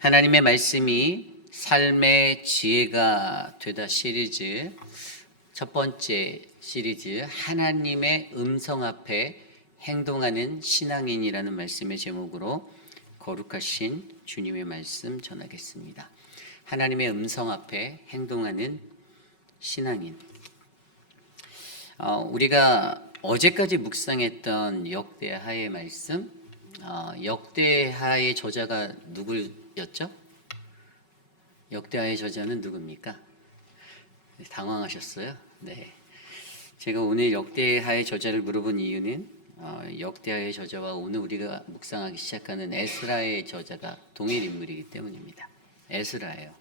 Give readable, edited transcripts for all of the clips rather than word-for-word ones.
하나님의 말씀이 삶의 지혜가 되다 시리즈 첫 번째 시리즈 하나님의 음성 앞에 행동하는 신앙인이라는 말씀의 제목으로 거룩하신 주님의 말씀 전하겠습니다. 하나님의 음성 앞에 행동하는 신앙인. 우리가 어제까지 묵상했던 역대하의 말씀, 역대하의 저자가 누구였죠? 역대하의 저자는 누굽니까? 당황하셨어요? 네. 제가 오늘 역대하의 저자를 물어본 이유는 역대하의 저자와 오늘 우리가 묵상하기 시작하는 에스라의 저자가 동일 인물이기 때문입니다. 에스라예요.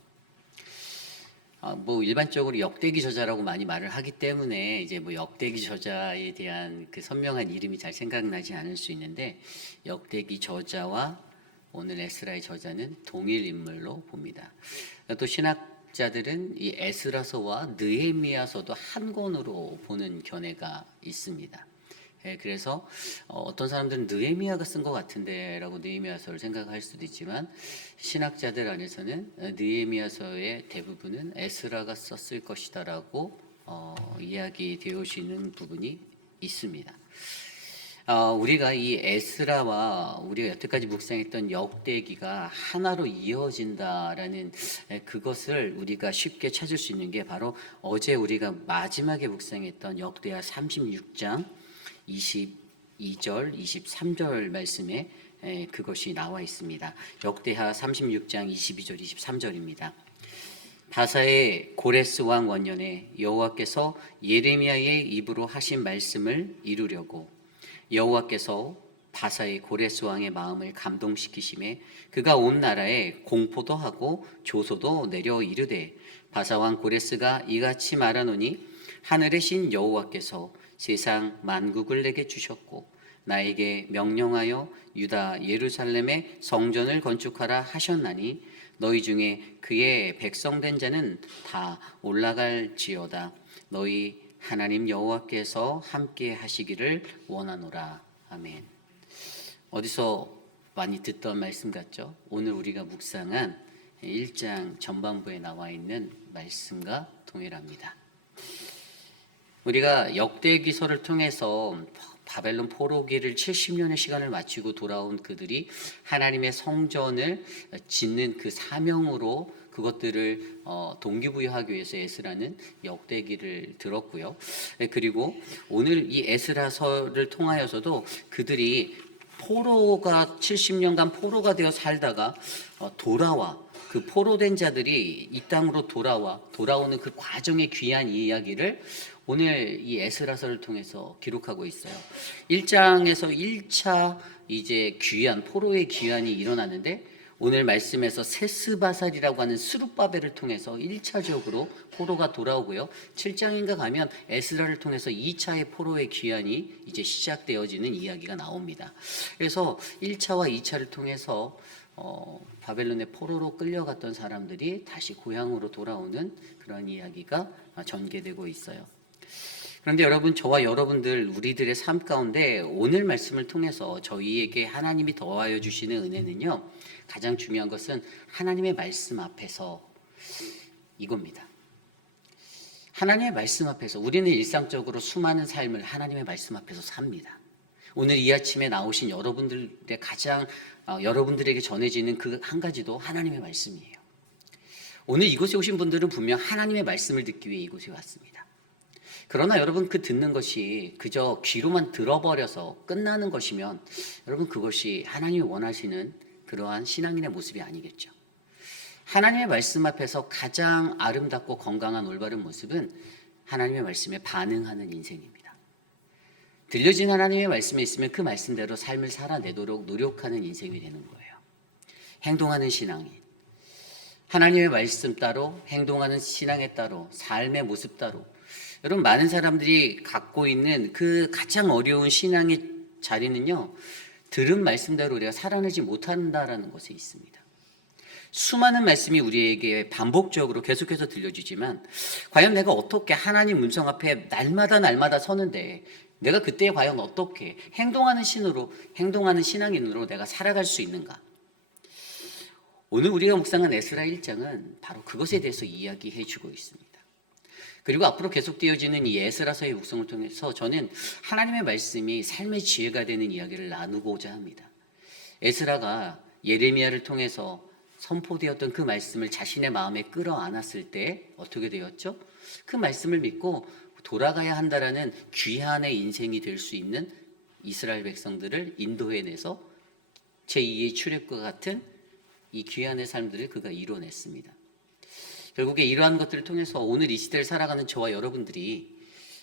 일반적으로 역대기 저자라고 많이 말을 하기 때문에 이제 역대기 저자에 대한 그 선명한 이름이 잘 생각나지 않을 수 있는데, 역대기 저자와 오늘 에스라의 저자는 동일 인물로 봅니다. 또 신학자들은 이 에스라서와 느헤미야서도 한 권으로 보는 견해가 있습니다. 그래서 어떤 사람들은 느헤미야가 쓴 것 같은데 라고 느헤미야서를 생각할 수도 있지만, 신학자들 안에서는 느헤미야서의 대부분은 에스라가 썼을 것이다 라고 이야기되어지는 부분이 있습니다. 우리가 이 에스라와 우리가 여태까지 묵상했던 역대기가 하나로 이어진다라는 그것을 우리가 쉽게 찾을 수 있는 게 바로 어제 우리가 마지막에 묵상했던 역대하 36장 22절, 23절 말씀에 그것이 나와 있습니다. 역대하 36장 22절, 23절입니다. 바사의 고레스 왕 원년에 여호와께서 예레미야의 입으로 하신 말씀을 이루려고 여호와께서 바사의 고레스 왕의 마음을 감동시키심에 그가 온 나라에 공포도 하고 조소도 내려 이르되, 바사 왕 고레스가 이같이 말하노니 하늘의 신 여호와께서 세상 만국을 내게 주셨고 나에게 명령하여 유다 예루살렘에 성전을 건축하라 하셨나니 너희 중에 그의 백성된 자는 다 올라갈지어다. 너희 하나님 여호와께서 함께 하시기를 원하노라. 아멘. 어디서 많이 듣던 말씀 같죠? 오늘 우리가 묵상한 1장 전반부에 나와 있는 말씀과 동일합니다. 우리가 역대기서를 통해서 바벨론 포로기를 70년의 시간을 마치고 돌아온 그들이 하나님의 성전을 짓는 그 사명으로 그것들을 동기부여하기 위해서 에스라는 역대기를 들었고요. 그리고 오늘 이 에스라서를 통하여서도 그들이 포로가 70년간 포로가 되어 살다가 돌아와 그 포로된 자들이 이 땅으로 돌아오는 그 과정의 귀한 이야기를 오늘 이 에스라서를 통해서 기록하고 있어요. 1장에서 1차 이제 귀환, 포로의 귀환이 일어나는데, 오늘 말씀에서 세스바살이라고 하는 스룹바벨을 통해서 1차적으로 포로가 돌아오고요. 7장인가 가면 에스라를 통해서 2차의 포로의 귀환이 이제 시작되어지는 이야기가 나옵니다. 그래서 1차와 2차를 통해서 바벨론의 포로로 끌려갔던 사람들이 다시 고향으로 돌아오는 그런 이야기가 전개되고 있어요. 그런데 여러분, 저와 여러분들 우리들의 삶 가운데 오늘 말씀을 통해서 저희에게 하나님이 더하여 주시는 은혜는요, 가장 중요한 것은 하나님의 말씀 앞에서 이겁니다. 하나님의 말씀 앞에서 우리는 일상적으로 수많은 삶을 하나님의 말씀 앞에서 삽니다. 오늘 이 아침에 나오신 여러분들의 가장 여러분들에게 전해지는 그 한 가지도 하나님의 말씀이에요. 오늘 이곳에 오신 분들은 분명 하나님의 말씀을 듣기 위해 이곳에 왔습니다. 그러나 여러분, 그 듣는 것이 그저 귀로만 들어버려서 끝나는 것이면 여러분, 그것이 하나님이 원하시는 그러한 신앙인의 모습이 아니겠죠. 하나님의 말씀 앞에서 가장 아름답고 건강한 올바른 모습은 하나님의 말씀에 반응하는 인생입니다. 들려진 하나님의 말씀에 있으면 그 말씀대로 삶을 살아내도록 노력하는 인생이 되는 거예요. 행동하는 신앙인. 하나님의 말씀 따로, 행동하는 신앙에 따로, 삶의 모습 따로. 여러분, 많은 사람들이 갖고 있는 그 가장 어려운 신앙의 자리는요, 들은 말씀대로 우리가 살아내지 못한다라는 것에 있습니다. 수많은 말씀이 우리에게 반복적으로 계속해서 들려주지만, 과연 내가 어떻게 하나님 문성 앞에 날마다 서는데 내가 그때 과연 어떻게 행동하는 신앙인으로 내가 살아갈 수 있는가? 오늘 우리가 묵상한 에스라 1장은 바로 그것에 대해서 이야기해 주고 있습니다. 그리고 앞으로 계속되어지는 이 에스라서의 묵상을 통해서 저는 하나님의 말씀이 삶의 지혜가 되는 이야기를 나누고자 합니다. 에스라가 예레미야를 통해서 선포되었던 그 말씀을 자신의 마음에 끌어안았을 때 어떻게 되었죠? 그 말씀을 믿고 돌아가야 한다라는 귀한의 인생이 될 수 있는 이스라엘 백성들을 인도해내서 제2의 출애굽과 같은 이 귀한의 삶들을 그가 이뤄냈습니다. 결국에 이러한 것들을 통해서 오늘 이 시대를 살아가는 저와 여러분들이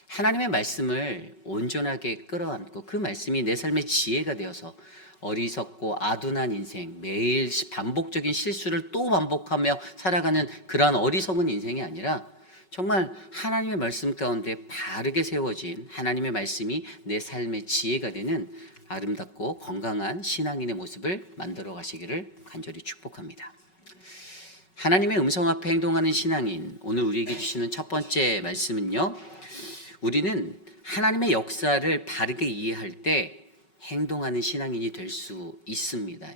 하나님의 말씀을 온전하게 끌어안고 그 말씀이 내 삶의 지혜가 되어서 어리석고 아둔한 인생, 매일 반복적인 실수를 또 반복하며 살아가는 그러한 어리석은 인생이 아니라 정말 하나님의 말씀 가운데 바르게 세워진 하나님의 말씀이 내 삶의 지혜가 되는 아름답고 건강한 신앙인의 모습을 만들어 가시기를 간절히 축복합니다. 하나님의 음성 앞에 행동하는 신앙인, 오늘 우리에게 주시는 첫 번째 말씀은요, 우리는 하나님의 역사를 바르게 이해할 때 행동하는 신앙인이 될 수 있습니다.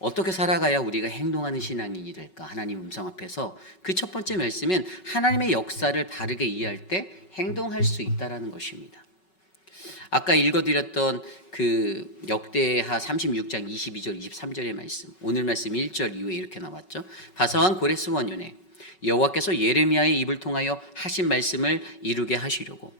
어떻게 살아가야 우리가 행동하는 신앙인이 될까? 하나님 음성 앞에서 그 첫 번째 말씀은 하나님의 역사를 바르게 이해할 때 행동할 수 있다라는 것입니다. 아까 읽어드렸던 그 역대하 36장 22절 23절의 말씀, 오늘 말씀 1절 이후에 이렇게 나왔죠. 바사왕 고레스 원년에 여호와께서 예레미야의 입을 통하여 하신 말씀을 이루게 하시려고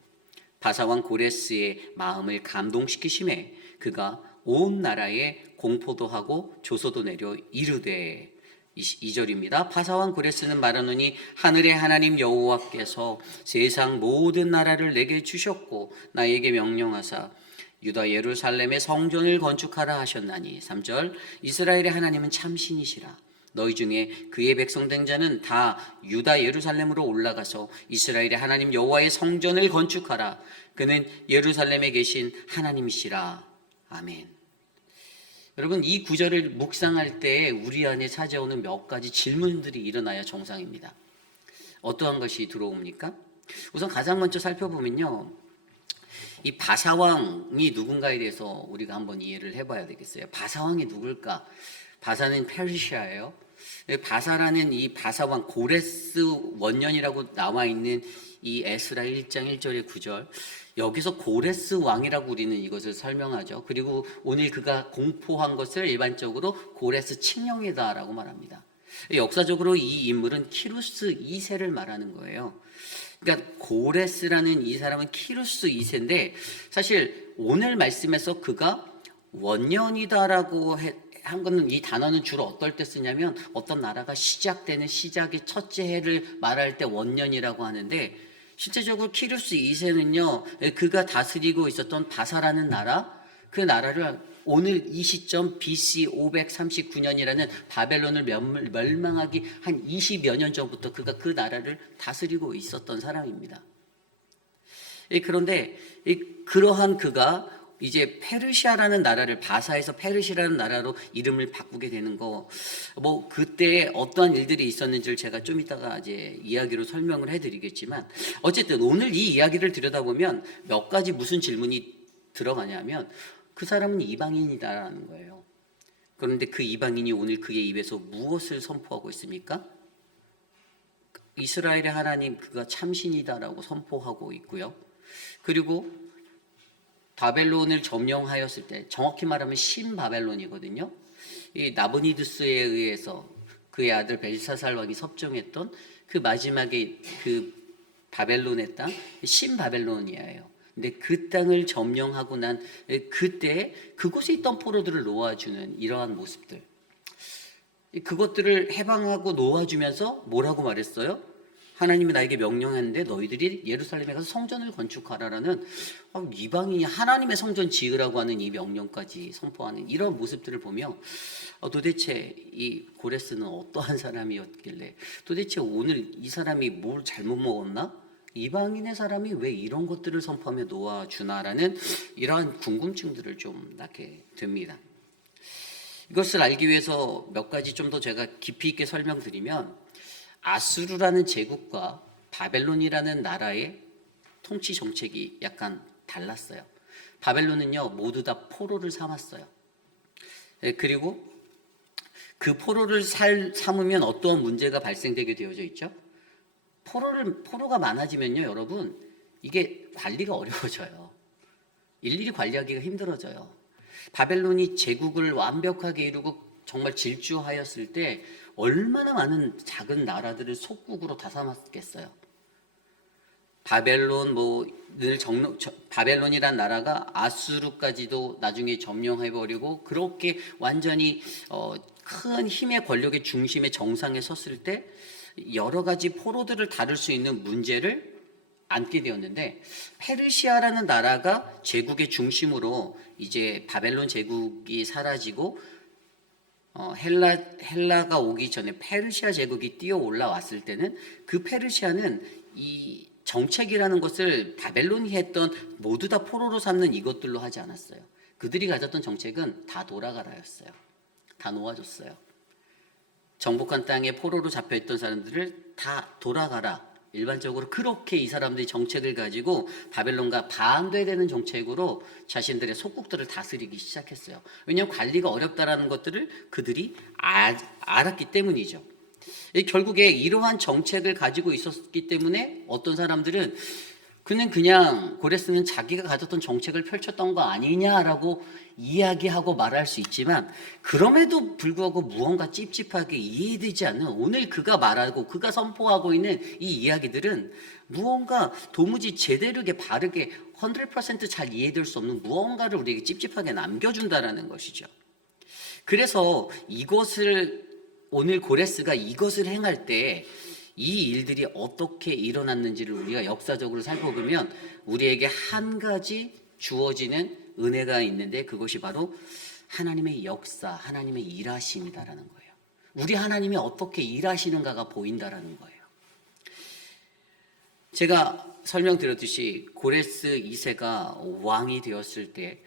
바사왕 고레스의 마음을 감동시키심에 그가 온 나라에 공포도 하고 조소도 내려 이르되, 2절입니다. 바사왕 고레스는 말하노니 하늘의 하나님 여호와께서 세상 모든 나라를 내게 주셨고 나에게 명령하사 유다 예루살렘의 성전을 건축하라 하셨나니, 3절 이스라엘의 하나님은 참신이시라. 너희 중에 그의 백성 된 자는 다 유다 예루살렘으로 올라가서 이스라엘의 하나님 여호와의 성전을 건축하라. 그는 예루살렘에 계신 하나님이시라. 아멘. 여러분, 이 구절을 묵상할 때 우리 안에 찾아오는 몇 가지 질문들이 일어나야 정상입니다. 어떠한 것이 들어옵니까? 우선 가장 먼저 살펴보면요, 이 바사왕이 누군가에 대해서 우리가 한번 이해를 해봐야 되겠어요. 바사왕이 누굴까? 바사는 페르시아예요. 바사라는 이 바사왕 고레스 원년이라고 나와 있는 이 에스라 1장 1절의 9절, 여기서 고레스 왕이라고 우리는 이것을 설명하죠. 그리고 오늘 그가 공포한 것을 일반적으로 고레스 칙령이다라고 말합니다. 역사적으로 이 인물은 키루스 2세를 말하는 거예요. 그러니까 고레스라는 이 사람은 키루스 2세인데 사실 오늘 말씀에서 그가 원년이다라고 한 거는, 이 단어는 주로 어떨 때 쓰냐면 어떤 나라가 시작되는 시작의 첫째 해를 말할 때 원년이라고 하는데, 실제적으로 키루스 2세는요 그가 다스리고 있었던 바사라는 나라, 그 나라를 오늘 이 시점 BC 539년이라는 바벨론을 멸망하기 한 20여 년 전부터 그가 그 나라를 다스리고 있었던 사람입니다. 그런데 그러한 그가 이제 페르시아라는 나라를, 바사에서 페르시아라는 나라로 이름을 바꾸게 되는 거, 뭐 그때 어떠한 일들이 있었는지를 제가 좀 이따가 이제 이야기로 설명을 해드리겠지만, 어쨌든 오늘 이 이야기를 들여다보면 몇 가지 무슨 질문이 들어가냐면, 그 사람은 이방인이다라는 거예요. 그런데 그 이방인이 오늘 그의 입에서 무엇을 선포하고 있습니까? 이스라엘의 하나님 그가 참신이다라고 선포하고 있고요. 그리고 바벨론을 점령하였을 때, 정확히 말하면 신바벨론이거든요. 이 나보니두스에 의해서 그의 아들 벨사살 왕이 섭정했던 그 마지막에 그 바벨론의 땅, 신바벨론이에요. 근데 그 땅을 점령하고 난 그때 그곳에 있던 포로들을 놓아주는 이러한 모습들, 그것들을 해방하고 놓아주면서 뭐라고 말했어요? 하나님이 나에게 명령했는데 너희들이 예루살렘에 가서 성전을 건축하라라는, 이방인이 하나님의 성전 지으라고 하는 이 명령까지 선포하는 이런 모습들을 보며 도대체 이 고레스는 어떠한 사람이었길래, 도대체 오늘 이 사람이 뭘 잘못 먹었나? 이방인의 사람이 왜 이런 것들을 선포하며 놓아주나라는 이러한 궁금증들을 좀 낳게 됩니다. 이것을 알기 위해서 몇 가지 좀 더 제가 깊이 있게 설명드리면, 아수르라는 제국과 바벨론이라는 나라의 통치 정책이 약간 달랐어요. 바벨론은요 모두 다 포로를 삼았어요. 그리고 그 포로를 삼으면 어떠한 문제가 발생되게 되어져 있죠? 포로가 많아지면요, 여러분, 이게 관리가 어려워져요. 일일이 관리하기가 힘들어져요. 바벨론이 제국을 완벽하게 이루고 정말 질주하였을 때 얼마나 많은 작은 나라들을 속국으로 다 삼았겠어요. 바벨론이란 나라가 아수르까지도 나중에 점령해버리고 그렇게 완전히 큰 힘의 권력의 중심의 정상에 섰을 때 여러 가지 포로들을 다룰 수 있는 문제를 안게 되었는데, 페르시아라는 나라가 제국의 중심으로 이제 바벨론 제국이 사라지고 헬라가 오기 전에 페르시아 제국이 뛰어 올라왔을 때는 그 페르시아는 이 정책이라는 것을 바벨론이 했던 모두 다 포로로 삼는 이것들로 하지 않았어요. 그들이 가졌던 정책은 다 돌아가라였어요. 다 놓아줬어요. 정복한 땅에 포로로 잡혀있던 사람들을 다 돌아가라. 일반적으로 그렇게 이 사람들이 정책을 가지고 바벨론과 반대되는 정책으로 자신들의 속국들을 다스리기 시작했어요. 왜냐하면 관리가 어렵다라는 것들을 그들이 알았기 때문이죠. 결국에 이러한 정책을 가지고 있었기 때문에 어떤 사람들은 그냥 고레스는 자기가 가졌던 정책을 펼쳤던 거 아니냐라고 이야기하고 말할 수 있지만, 그럼에도 불구하고 무언가 찝찝하게 이해되지 않는, 오늘 그가 말하고 그가 선포하고 있는 이 이야기들은 무언가 도무지 제대로 바르게 100%잘 이해될 수 없는 무언가를 우리에게 찝찝하게 남겨준다라는 것이죠. 그래서 오늘 고레스가 이것을 행할 때 이 일들이 어떻게 일어났는지를 우리가 역사적으로 살펴보면 우리에게 한 가지 주어지는 은혜가 있는데, 그것이 바로 하나님의 역사, 하나님의 일하심이다라는 거예요. 우리 하나님이 어떻게 일하시는가가 보인다라는 거예요. 제가 설명드렸듯이 고레스 2세가 왕이 되었을 때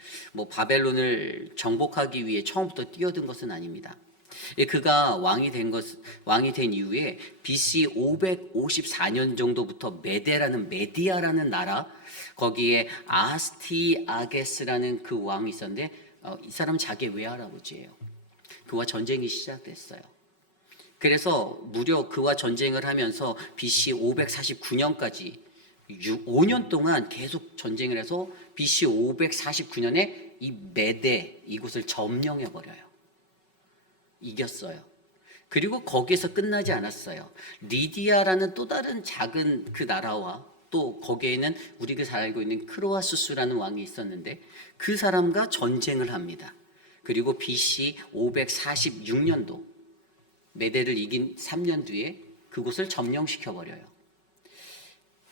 바벨론을 정복하기 위해 처음부터 뛰어든 것은 아닙니다. 그가 왕이 된 이후에 BC 554년 정도부터 메디아라는 나라, 거기에 아스티아게스라는 그 왕이 있었는데, 이 사람은 자기의 외할아버지예요. 그와 전쟁이 시작됐어요. 그래서 무려 그와 전쟁을 하면서 BC 549년까지 5년 동안 계속 전쟁을 해서 BC 549년에 이 메데, 이곳을 점령해버려요. 이겼어요. 그리고 거기에서 끝나지 않았어요. 리디아라는 또 다른 작은 그 나라와 또 거기에는 우리가 잘 알고 있는 크로아수스라는 왕이 있었는데 그 사람과 전쟁을 합니다. 그리고 BC 546년도 메데를 이긴 3년 뒤에 그곳을 점령시켜버려요.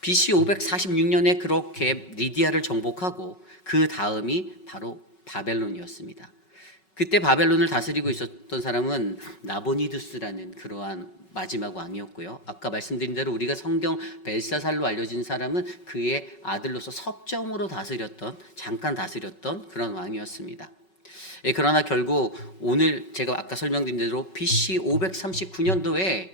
BC 546년에 그렇게 리디아를 정복하고 그 다음이 바로 바벨론이었습니다. 그때 바벨론을 다스리고 있었던 사람은 나보니두스라는 그러한 마지막 왕이었고요. 아까 말씀드린 대로 우리가 성경 벨사살로 알려진 사람은 그의 아들로서 섭정으로 잠깐 다스렸던 그런 왕이었습니다. 그러나 결국 오늘 제가 아까 설명드린 대로 BC 539년도에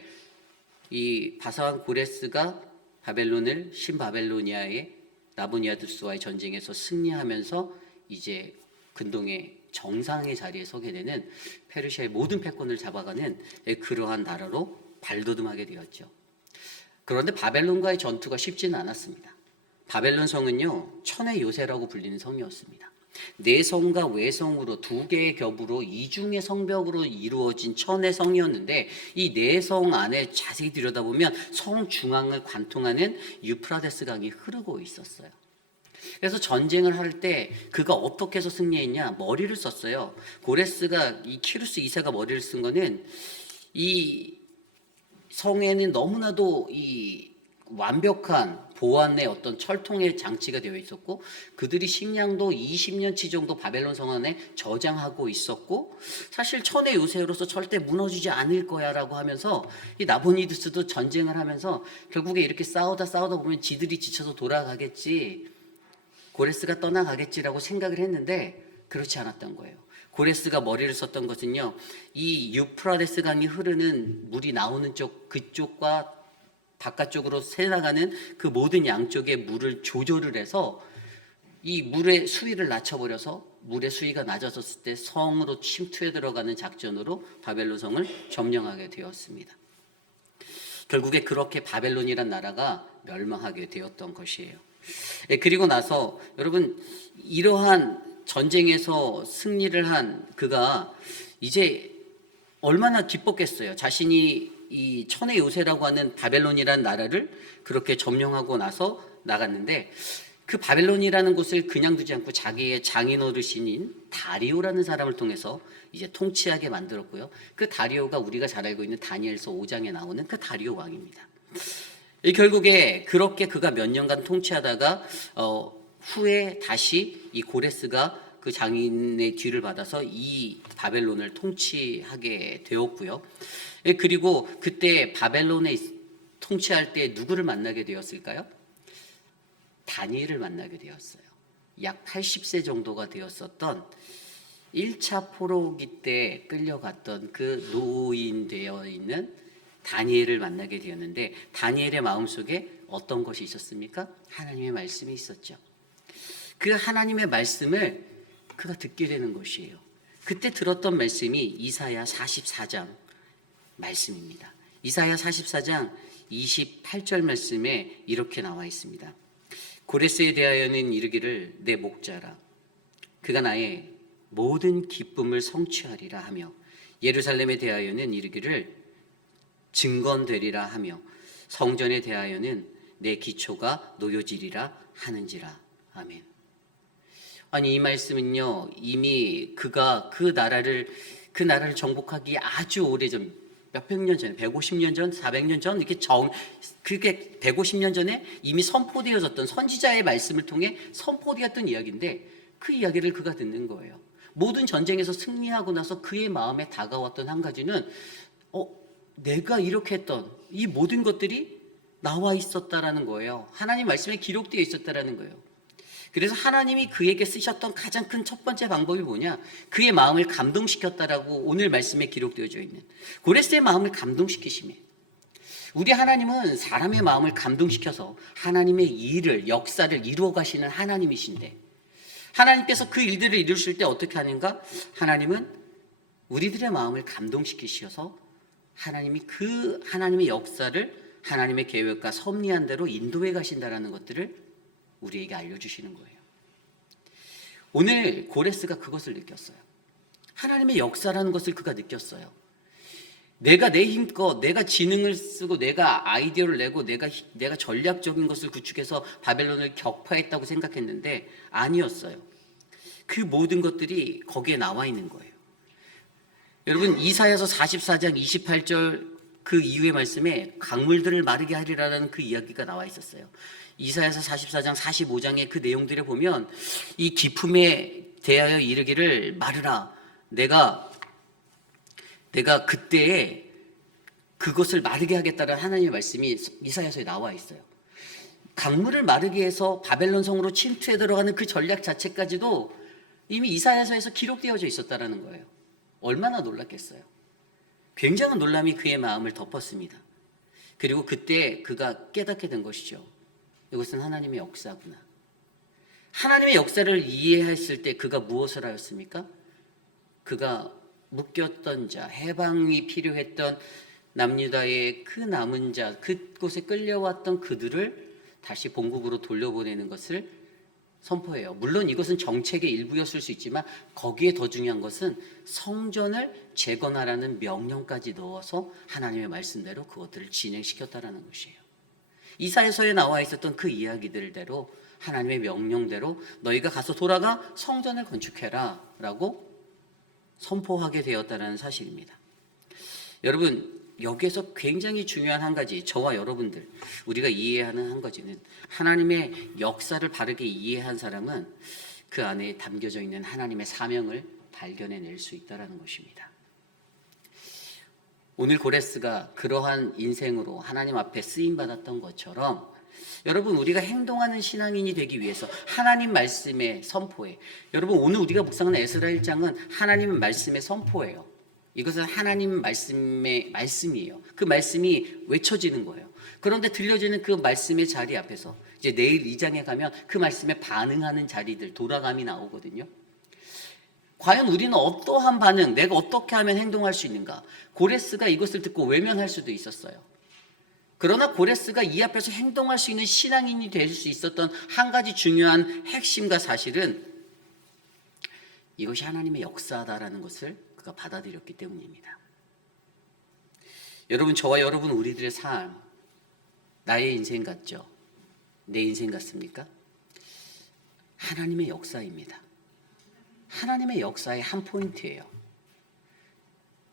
이 바사왕 고레스가 바벨론을 신바벨로니아의 나보니아두스와의 전쟁에서 승리하면서 이제 근동의 정상의 자리에 서게 되는, 페르시아의 모든 패권을 잡아가는 그러한 나라로 발돋움하게 되었죠. 그런데 바벨론과의 전투가 쉽지는 않았습니다. 바벨론 성은요, 천의 요새라고 불리는 성이었습니다. 내성과 외성으로 두 개의 겹으로 이중의 성벽으로 이루어진 천의 성이었는데, 이 내성 안에 자세히 들여다보면 성 중앙을 관통하는 유프라데스 강이 흐르고 있었어요. 그래서 전쟁을 할 때 그가 어떻게 해서 승리했냐? 머리를 썼어요. 고레스가, 이 키루스 2세가 머리를 쓴 거는 이 성에는 너무나도 이 완벽한 보안의 어떤 철통의 장치가 되어 있었고, 그들이 식량도 20년치 정도 바벨론 성 안에 저장하고 있었고, 사실 천의 요새로서 절대 무너지지 않을 거야라고 하면서 이 나보니두스도 전쟁을 하면서 결국에 이렇게 싸우다 보면 지들이 지쳐서 돌아가겠지, 고레스가 떠나가겠지라고 생각을 했는데 그렇지 않았던 거예요. 고레스가 머리를 썼던 것은요, 이 유프라데스 강이 흐르는 물이 나오는 쪽, 그쪽과 바깥쪽으로 새나가는 그 모든 양쪽의 물을 조절을 해서 이 물의 수위를 낮춰버려서 물의 수위가 낮아졌을 때 성으로 침투해 들어가는 작전으로 바벨론 성을 점령하게 되었습니다. 결국에 그렇게 바벨론이란 나라가 멸망하게 되었던 것이에요. 그리고 나서 여러분, 이러한 전쟁에서 승리를 한 그가 이제 얼마나 기뻤겠어요. 자신이 이 천의 요새라고 하는 바벨론이라는 나라를 그렇게 점령하고 나서 나갔는데, 그 바벨론이라는 곳을 그냥 두지 않고 자기의 장인 어르신인 다리오라는 사람을 통해서 이제 통치하게 만들었고요. 그 다리오가 우리가 잘 알고 있는 다니엘서 5장에 나오는 그 다리오 왕입니다. 결국에 그렇게 그가 몇 년간 통치하다가 후에 다시 이 고레스가 그 장인의 뒤를 받아서 이 바벨론을 통치하게 되었고요. 그리고 그때 바벨론에 통치할 때 누구를 만나게 되었을까요? 다니엘을 만나게 되었어요. 약 80세 정도가 되었었던 1차 포로기 때 끌려갔던 그 노인되어 있는 다니엘을 만나게 되었는데, 다니엘의 마음속에 어떤 것이 있었습니까? 하나님의 말씀이 있었죠. 그 하나님의 말씀을 그가 듣게 되는 것이에요. 그때 들었던 말씀이 이사야 44장 말씀입니다. 이사야 44장 28절 말씀에 이렇게 나와 있습니다. 고레스에 대하여는 이르기를 내 목자라, 그가 나의 모든 기쁨을 성취하리라 하며, 예루살렘에 대하여는 이르기를 증건되리라 하며, 성전에 대하여는 내 기초가 놓여지리라 하는지라. 아멘. 아니, 이 말씀은요, 이미 그가 그 나라를 정복하기 아주 오래전, 몇백 년 전에, 150년 전, 400년 전, 이렇게 그렇게 150년 전에 이미 선포되어졌던 선지자의 말씀을 통해 선포되었던 이야기인데, 그 이야기를 그가 듣는 거예요. 모든 전쟁에서 승리하고 나서 그의 마음에 다가왔던 한 가지는 내가 이렇게 했던 이 모든 것들이 나와 있었다라는 거예요. 하나님 말씀에 기록되어 있었다라는 거예요. 그래서 하나님이 그에게 쓰셨던 가장 큰 첫 번째 방법이 뭐냐? 그의 마음을 감동시켰다라고 오늘 말씀에 기록되어져 있는 고레스의 마음을 감동시키심에, 우리 하나님은 사람의 마음을 감동시켜서 하나님의 일을, 역사를 이루어 가시는 하나님이신데, 하나님께서 그 일들을 이루실 때 어떻게 하는가? 하나님은 우리들의 마음을 감동시키셔서 하나님이 그 하나님의 역사를 하나님의 계획과 섭리한 대로 인도해 가신다라는 것들을 우리에게 알려주시는 거예요. 오늘 고레스가 그것을 느꼈어요. 하나님의 역사라는 것을 그가 느꼈어요. 내가 내 힘껏, 내가 지능을 쓰고, 내가 아이디어를 내고, 내가 전략적인 것을 구축해서 바벨론을 격파했다고 생각했는데 아니었어요. 그 모든 것들이 거기에 나와 있는 거예요. 여러분, 이사야서 44장 28절 그 이후의 말씀에 강물들을 마르게 하리라는 그 이야기가 나와 있었어요. 이사야서 44장 45장의 그 내용들을 보면 이 기품에 대하여 이르기를 마르라, 내가 그때에 그것을 마르게 하겠다는 하나님의 말씀이 이사야서에 나와 있어요. 강물을 마르게 해서 바벨론 성으로 침투해 들어가는 그 전략 자체까지도 이미 이사야서에서 기록되어져 있었다는 거예요. 얼마나 놀랐겠어요. 굉장한 놀람이 그의 마음을 덮었습니다. 그리고 그때 그가 깨닫게 된 것이죠. 이것은 하나님의 역사구나. 하나님의 역사를 이해했을 때 그가 무엇을 하였습니까? 그가 묶였던 자, 해방이 필요했던 남유다의 그 남은 자, 그곳에 끌려왔던 그들을 다시 본국으로 돌려보내는 것을 선포해요. 물론 이것은 정책의 일부였을 수 있지만 거기에 더 중요한 것은 성전을 재건하라는 명령까지 넣어서 하나님의 말씀대로 그것들을 진행시켰다라는 것이에요. 이사야서에 나와 있었던 그 이야기들대로 하나님의 명령대로 너희가 가서 돌아가 성전을 건축해라 라고 선포하게 되었다는 사실입니다. 여러분, 여기에서 굉장히 중요한 한 가지, 저와 여러분들 우리가 이해하는 한 가지는, 하나님의 역사를 바르게 이해한 사람은 그 안에 담겨져 있는 하나님의 사명을 발견해낼 수 있다는 것입니다. 오늘 고레스가 그러한 인생으로 하나님 앞에 쓰임받았던 것처럼, 여러분, 우리가 행동하는 신앙인이 되기 위해서 하나님 말씀의 선포에, 여러분, 오늘 우리가 묵상하는 에스라 1장은 하나님 말씀의 선포예요. 이것은 하나님 말씀의 말씀이에요. 그 말씀이 외쳐지는 거예요. 그런데 들려지는 그 말씀의 자리 앞에서 이제 내일 2장에 가면 그 말씀에 반응하는 자리들, 돌아감이 나오거든요. 과연 우리는 어떠한 반응, 내가 어떻게 하면 행동할 수 있는가? 고레스가 이것을 듣고 외면할 수도 있었어요. 그러나 고레스가 이 앞에서 행동할 수 있는 신앙인이 될 수 있었던 한 가지 중요한 핵심과 사실은 이것이 하나님의 역사다라는 것을 그가 받아들였기 때문입니다. 여러분, 저와 여러분 우리들의 삶, 나의 인생 같죠? 내 인생 같습니까? 하나님의 역사입니다. 하나님의 역사의 한 포인트예요.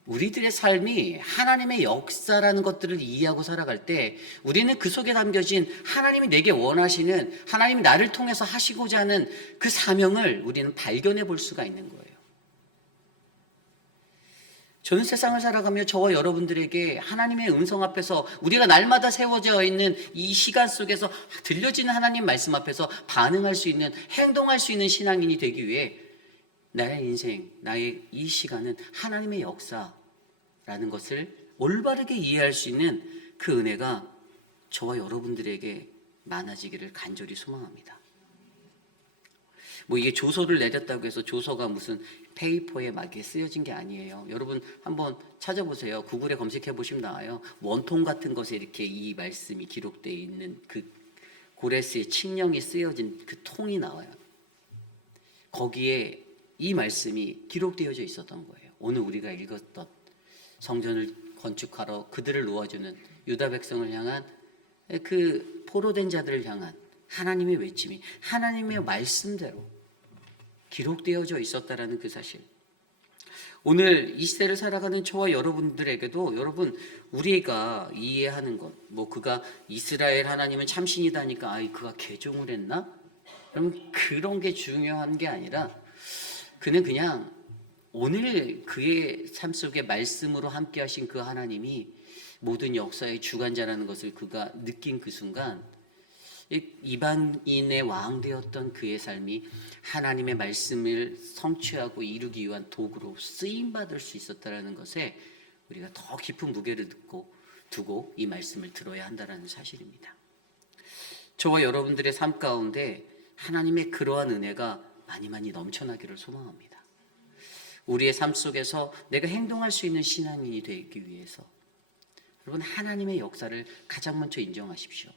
우리들의 삶이 하나님의 역사라는 것들을 이해하고 살아갈 때 우리는 그 속에 담겨진 하나님이 내게 원하시는, 하나님이 나를 통해서 하시고자 하는 그 사명을 우리는 발견해 볼 수가 있는 거예요. 저는 세상을 살아가며 저와 여러분들에게 하나님의 음성 앞에서 우리가 날마다 세워져 있는 이 시간 속에서 들려지는 하나님 말씀 앞에서 반응할 수 있는, 행동할 수 있는 신앙인이 되기 위해 나의 인생, 나의 이 시간은 하나님의 역사라는 것을 올바르게 이해할 수 있는 그 은혜가 저와 여러분들에게 많아지기를 간절히 소망합니다. 이게 조서를 내렸다고 해서 조서가 무슨 페이퍼에 막 쓰여진 게 아니에요. 여러분 한번 찾아보세요. 구글에 검색해 보시면 나와요. 원통 같은 것에 이렇게 이 말씀이 기록되어 있는 그 고레스의 칙령이 쓰여진 그 통이 나와요. 거기에 이 말씀이 기록되어져 있었던 거예요. 오늘 우리가 읽었던 성전을 건축하러 그들을 놓아주는 유다 백성을 향한 그 포로된 자들을 향한 하나님의 외침이 하나님의 말씀대로 기록되어져 있었다라는 그 사실. 오늘 이 시대를 살아가는 저와 여러분들에게도 여러분 우리가 이해하는 것, 그가 이스라엘 하나님은 참신이다니까 그가 개종을 했나? 여러분 그런 게 중요한 게 아니라 그는 그냥 오늘 그의 삶 속에 말씀으로 함께 하신 그 하나님이 모든 역사의 주관자라는 것을 그가 느낀 그 순간 이방인의 왕 되었던 그의 삶이 하나님의 말씀을 성취하고 이루기 위한 도구로 쓰임받을 수 있었다는 것에 우리가 더 깊은 무게를 두고 이 말씀을 들어야 한다는 사실입니다. 저와 여러분들의 삶 가운데 하나님의 그러한 은혜가 많이 넘쳐나기를 소망합니다. 우리의 삶 속에서 내가 행동할 수 있는 신앙인이 되기 위해서 여러분 하나님의 역사를 가장 먼저 인정하십시오.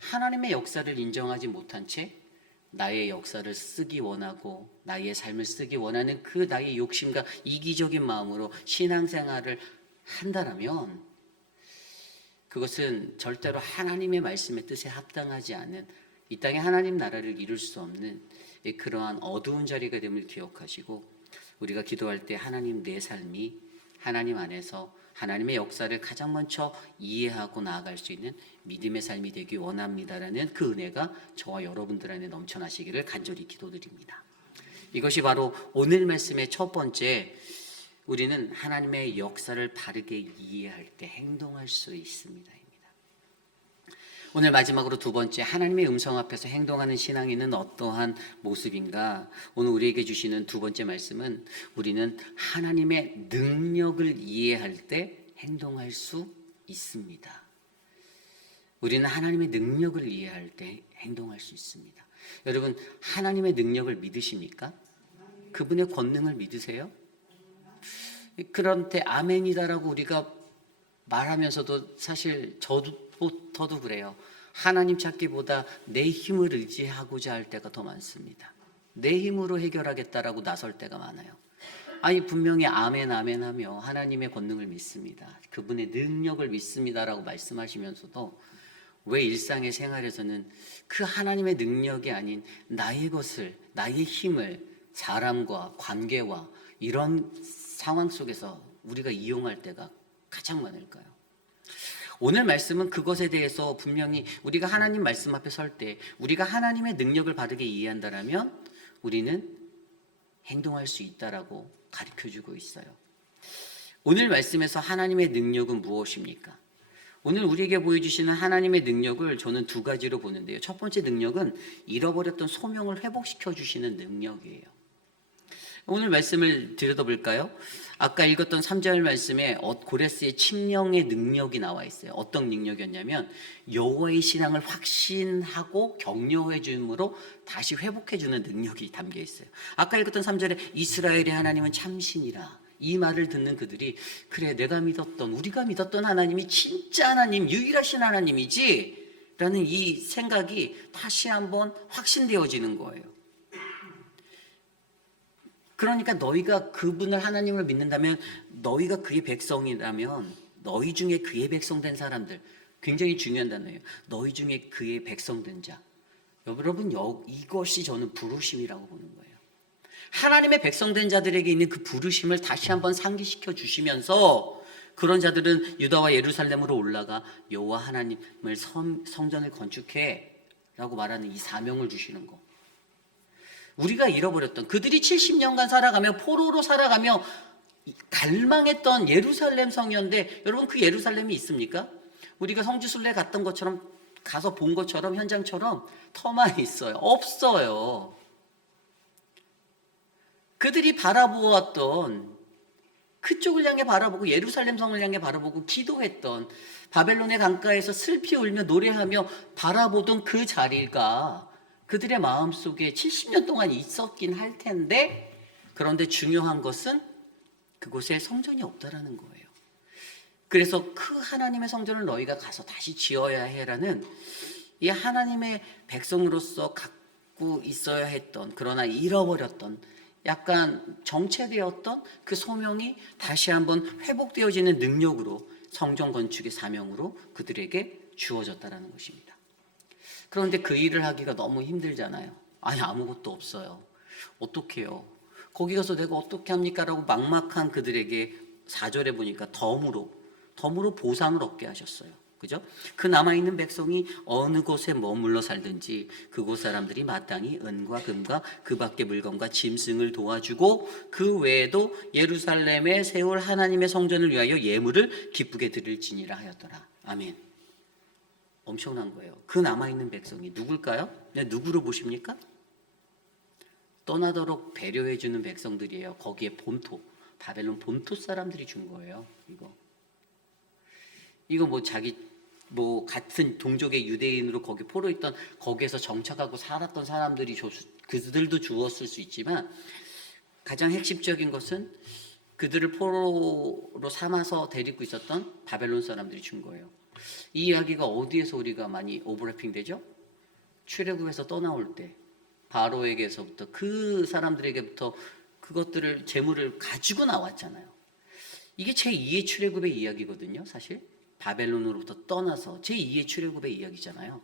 하나님의 역사를 인정하지 못한 채 나의 역사를 쓰기 원하고 나의 삶을 쓰기 원하는 그 나의 욕심과 이기적인 마음으로 신앙생활을 한다면 그것은 절대로 하나님의 말씀의 뜻에 합당하지 않은 이 땅에 하나님 나라를 이룰 수 없는 그러한 어두운 자리가 됨을 기억하시고 우리가 기도할 때 하나님 내 삶이 하나님 안에서 하나님의 역사를 가장 먼저 이해하고 나아갈 수 있는 믿음의 삶이 되기 원합니다라는 그 은혜가 저와 여러분들 안에 넘쳐나시기를 간절히 기도드립니다. 이것이 바로 오늘 말씀의 첫 번째, 우리는 하나님의 역사를 바르게 이해할 때 행동할 수 있습니다. 오늘 마지막으로 두 번째, 하나님의 음성 앞에서 행동하는 신앙인은 어떠한 모습인가? 오늘 우리에게 주시는 두 번째 말씀은 우리는 하나님의 능력을 이해할 때 행동할 수 있습니다. 우리는 하나님의 능력을 이해할 때 행동할 수 있습니다. 여러분 하나님의 능력을 믿으십니까? 그분의 권능을 믿으세요? 그런데 아멘이다라고 우리가 말하면서도 사실 저도 그래요. 하나님 찾기보다 내 힘을 의지하고자 할 때가 더 많습니다. 내 힘으로 해결하겠다라고 나설 때가 많아요. 분명히 아멘 하며 하나님의 권능을 믿습니다. 그분의 능력을 믿습니다라고 말씀하시면서도 왜 일상의 생활에서는 그 하나님의 능력이 아닌 나의 것을, 나의 힘을 사람과 관계와 이런 상황 속에서 우리가 이용할 때가 가장 많을까요? 오늘 말씀은 그것에 대해서 분명히 우리가 하나님 말씀 앞에 설 때 우리가 하나님의 능력을 바르게 이해한다면 우리는 행동할 수 있다라고 가르쳐주고 있어요. 오늘 말씀에서 하나님의 능력은 무엇입니까? 오늘 우리에게 보여주시는 하나님의 능력을 저는 두 가지로 보는데요. 첫 번째 능력은 잃어버렸던 소명을 회복시켜 주시는 능력이에요. 오늘 말씀을 들여다볼까요? 아까 읽었던 3절 말씀에 고레스의 침령의 능력이 나와 있어요. 어떤 능력이었냐면 여호와의 신앙을 확신하고 격려해 줌으로 다시 회복해 주는 능력이 담겨 있어요. 아까 읽었던 3절에 이스라엘의 하나님은 참신이라, 이 말을 듣는 그들이 그래, 내가 믿었던, 우리가 믿었던 하나님이 진짜 하나님, 유일하신 하나님이지 라는 이 생각이 다시 한번 확신되어지는 거예요. 그러니까 너희가 그분을, 하나님을 믿는다면, 너희가 그의 백성이라면, 너희 중에 그의 백성된 사람들, 굉장히 중요한 단어예요. 너희 중에 그의 백성된 자. 여러분, 이것이 저는 부르심이라고 보는 거예요. 하나님의 백성된 자들에게 있는 그 부르심을 다시 한번 상기시켜 주시면서, 그런 자들은 유다와 예루살렘으로 올라가 여호와 하나님을 성전을 건축해 라고 말하는 이 사명을 주시는 거. 우리가 잃어버렸던, 그들이 70년간 살아가며 포로로 살아가며 갈망했던 예루살렘 성이었는데, 여러분 그 예루살렘이 있습니까? 우리가 성지순례 갔던 것처럼, 가서 본 것처럼, 현장처럼 터만 있어요? 없어요. 그들이 바라보았던, 그쪽을 향해 바라보고 예루살렘 성을 향해 바라보고 기도했던, 바벨론의 강가에서 슬피 울며 노래하며 바라보던 그 자리가 그들의 마음속에 70년 동안 있었긴 할 텐데, 그런데 중요한 것은 그곳에 성전이 없다라는 거예요. 그래서 그 하나님의 성전을 너희가 가서 다시 지어야 해라는, 이 하나님의 백성으로서 갖고 있어야 했던, 그러나 잃어버렸던, 약간 정체되었던 그 소명이 다시 한번 회복되어지는 능력으로, 성전 건축의 사명으로 그들에게 주어졌다라는 것입니다. 그런데 그 일을 하기가 너무 힘들잖아요. 아니, 아무것도 없어요. 어떡해요? 거기 가서 내가 어떻게 합니까? 라고 막막한 그들에게 4절에 보니까 덤으로 보상을 얻게 하셨어요. 그죠? 그 남아있는 백성이 어느 곳에 머물러 살든지 그곳 사람들이 마땅히 은과 금과 그 밖의 물건과 짐승을 도와주고, 그 외에도 예루살렘에 세울 하나님의 성전을 위하여 예물을 기쁘게 드릴지니라 하였더라. 아멘. 엄청난 거예요. 그 남아있는 백성이 누굴까요? 누구로 보십니까? 떠나도록 배려해주는 백성들이에요. 거기에 본토, 바벨론 본토 사람들이 준 거예요. 이거 같은 동족의 유대인으로 거기 포로 있던, 거기에서 정착하고 살았던 사람들이 그들도 주었을 수 있지만, 가장 핵심적인 것은 그들을 포로로 삼아서 데리고 있었던 바벨론 사람들이 준 거예요. 이 이야기가 어디에서 우리가 많이 오버래핑 되죠? 출애굽에서 떠나올 때 바로에게서부터, 그 사람들에게부터 그것들을, 재물을 가지고 나왔잖아요. 이게 제2의 출애굽의 이야기거든요. 사실 바벨론으로부터 떠나서 제2의 출애굽의 이야기잖아요.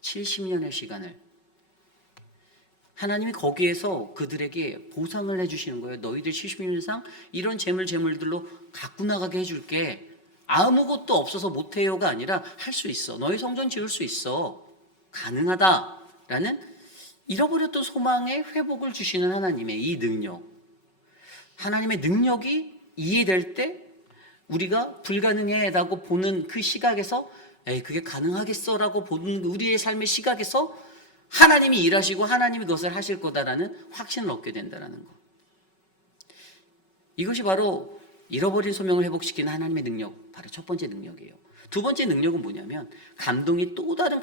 70년의 시간을 하나님이 거기에서 그들에게 보상을 해주시는 거예요. 너희들 70년 이상 이런 재물들로 갖고 나가게 해줄게. 아무것도 없어서 못해요가 아니라 할 수 있어. 너희 성전 지을 수 있어. 가능하다라는, 잃어버렸던 소망의 회복을 주시는 하나님의 이 능력, 하나님의 능력이 이해될 때 우리가 불가능해라고 보는 그 시각에서, 에이 그게 가능하겠어라고 보는 우리의 삶의 시각에서 하나님이 일하시고 하나님이 그것을 하실 거다라는 확신을 얻게 된다는 것. 이것이 바로 잃어버린 소명을 회복시키는 하나님의 능력, 바로 첫 번째 능력이에요. 두 번째 능력은 뭐냐면, 감동이 또 다른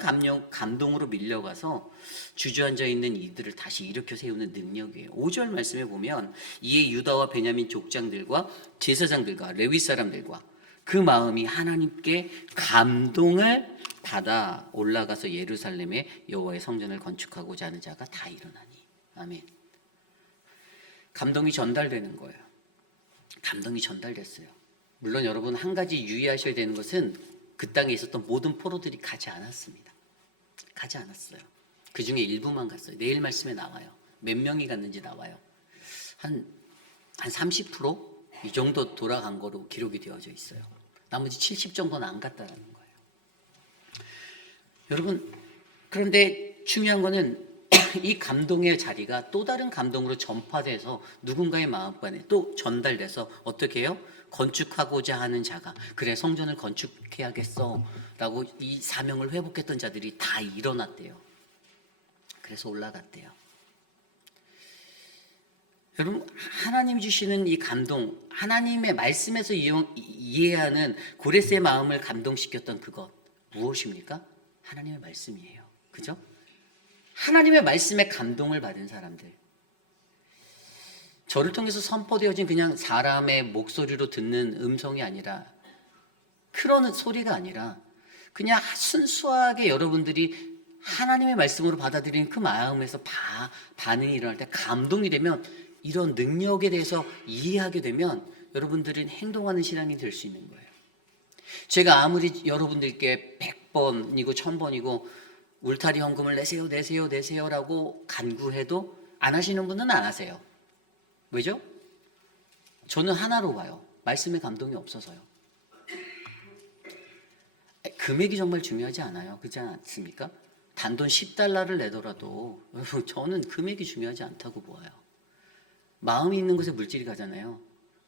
감동으로 밀려가서 주저앉아 있는 이들을 다시 일으켜 세우는 능력이에요. 5절 말씀에 보면, 이에 유다와 베냐민 족장들과 제사장들과 레위 사람들과 그 마음이 하나님께 감동을 받아 올라가서 예루살렘에 여호와의 성전을 건축하고자 하는 자가 다 일어나니. 아멘. 감동이 전달되는 거예요. 감동이 전달됐어요. 물론 여러분, 한 가지 유의하셔야 되는 것은, 그 땅에 있었던 모든 포로들이 가지 않았습니다. 가지 않았어요. 그 중에 일부만 갔어요. 내일 말씀에 나와요. 몇 명이 갔는지 나와요. 한 30%? 이 정도 돌아간 거로 기록이 되어져 있어요. 나머지 70 정도는 안 갔다라는 거예요. 여러분, 그런데 중요한 거는 이 감동의 자리가 또 다른 감동으로 전파돼서 누군가의 마음간에 또 전달돼서 어떻게 해요? 건축하고자 하는 자가, 그래 성전을 건축해야겠어 라고 이 사명을 회복했던 자들이 다 일어났대요. 그래서 올라갔대요. 여러분, 하나님이 주시는 이 감동, 하나님의 말씀에서 이해하는 고레스의 마음을 감동시켰던 그것 무엇입니까? 하나님의 말씀이에요. 그죠? 하나님의 말씀에 감동을 받은 사람들, 저를 통해서 선포되어진 그냥 사람의 목소리로 듣는 음성이 아니라, 그런 소리가 아니라 그냥 순수하게 여러분들이 하나님의 말씀으로 받아들이는 그 마음에서 반응이 일어날 때, 감동이 되면, 이런 능력에 대해서 이해하게 되면 여러분들은 행동하는 신앙이 될 수 있는 거예요. 제가 아무리 여러분들께 100번이고 1000번이고 울타리 헌금을 내세요라고 간구해도 안 하시는 분은 안 하세요. 왜죠? 저는 하나로 봐요. 말씀에 감동이 없어서요. 금액이 정말 중요하지 않아요. 그렇지 않습니까? 단돈 10달러를 내더라도 저는 금액이 중요하지 않다고 보아요. 마음이 있는 곳에 물질이 가잖아요.